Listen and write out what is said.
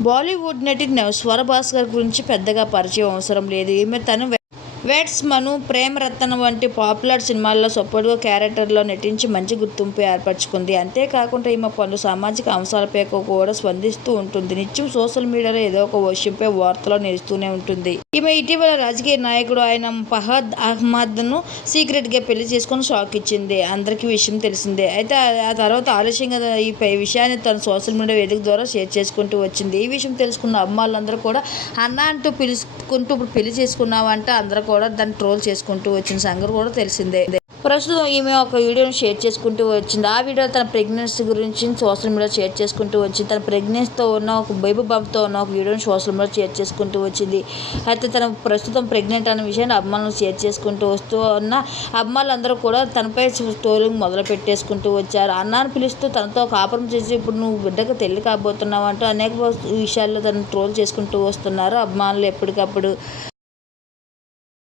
బాలీవుడ్ నటి స్వర భాస్కర్ గురించి పెద్దగా పరిచయం అవసరం లేదు. ఈమె తను వెట్స్ మను ప్రేమరత్న వంటి పాపులర్ సినిమాల్లో సపోర్ట్గా క్యారెక్టర్లో నటించి మంచి గుర్తింపు ఏర్పరచుకుంది. అంతేకాకుండా ఈమె పలు సామాజిక అంశాలపై కూడా స్పందిస్తూ ఉంటుంది. నిత్యం సోషల్ మీడియాలో ఏదో ఒక విషయంపై వార్తలో నిలుస్తూనే ఉంటుంది. ఈమె ఇటీవల రాజకీయ నాయకుడు ఆయన ఫహద్ అహ్మద్ను సీక్రెట్గా పెళ్ళి చేసుకుని షాక్ ఇచ్చింది. అందరికీ విషయం తెలిసిందే. అయితే ఆ- తర్వాత ఆలస్యంగా ఈ విషయాన్ని తన సోషల్ మీడియా వేదిక ద్వారా షేర్ చేసుకుంటూ వచ్చింది. ఈ విషయం తెలుసుకున్న అమ్మాయిలందరూ కూడా అన్న అంటూ పిలుచుకుంటూ ఇప్పుడు పెళ్ళి చేసుకున్నావంటే అందరూ కూడా దాన్ని ట్రోల్ చేసుకుంటూ వచ్చిన సంగతి కూడా తెలిసిందే. ప్రస్తుతం ఈమె ఒక వీడియోను షేర్ చేసుకుంటూ వచ్చింది. ఆ వీడియో తన ప్రెగ్నెన్సీ గురించి సోషల్ మీడియా షేర్ చేసుకుంటూ వచ్చింది. తన ప్రెగ్నెన్సీతో ఉన్న ఒక బేబీ బాబుతో ఉన్న ఒక వీడియోని సోషల్ మీడియా షేర్ చేసుకుంటూ వచ్చింది. అయితే తన ప్రస్తుతం ప్రెగ్నెంట్ అనే విషయాన్ని అమ్మాయిలను షేర్ చేసుకుంటూ వస్తూ ఉన్న అమ్మాయిలందరూ కూడా తనపై స్టోరీ మొదలు పెట్టేసుకుంటూ వచ్చారు. అన్నాన్ని పిలుస్తూ తనతో కాపురం చేసి ఇప్పుడు నువ్వు బిడ్డకు తెల్లి కాబోతున్నావు అంటూ అనేక విషయాల్లో తను ట్రోల్ చేసుకుంటూ వస్తున్నారు అభిమానులు ఎప్పటికప్పుడు.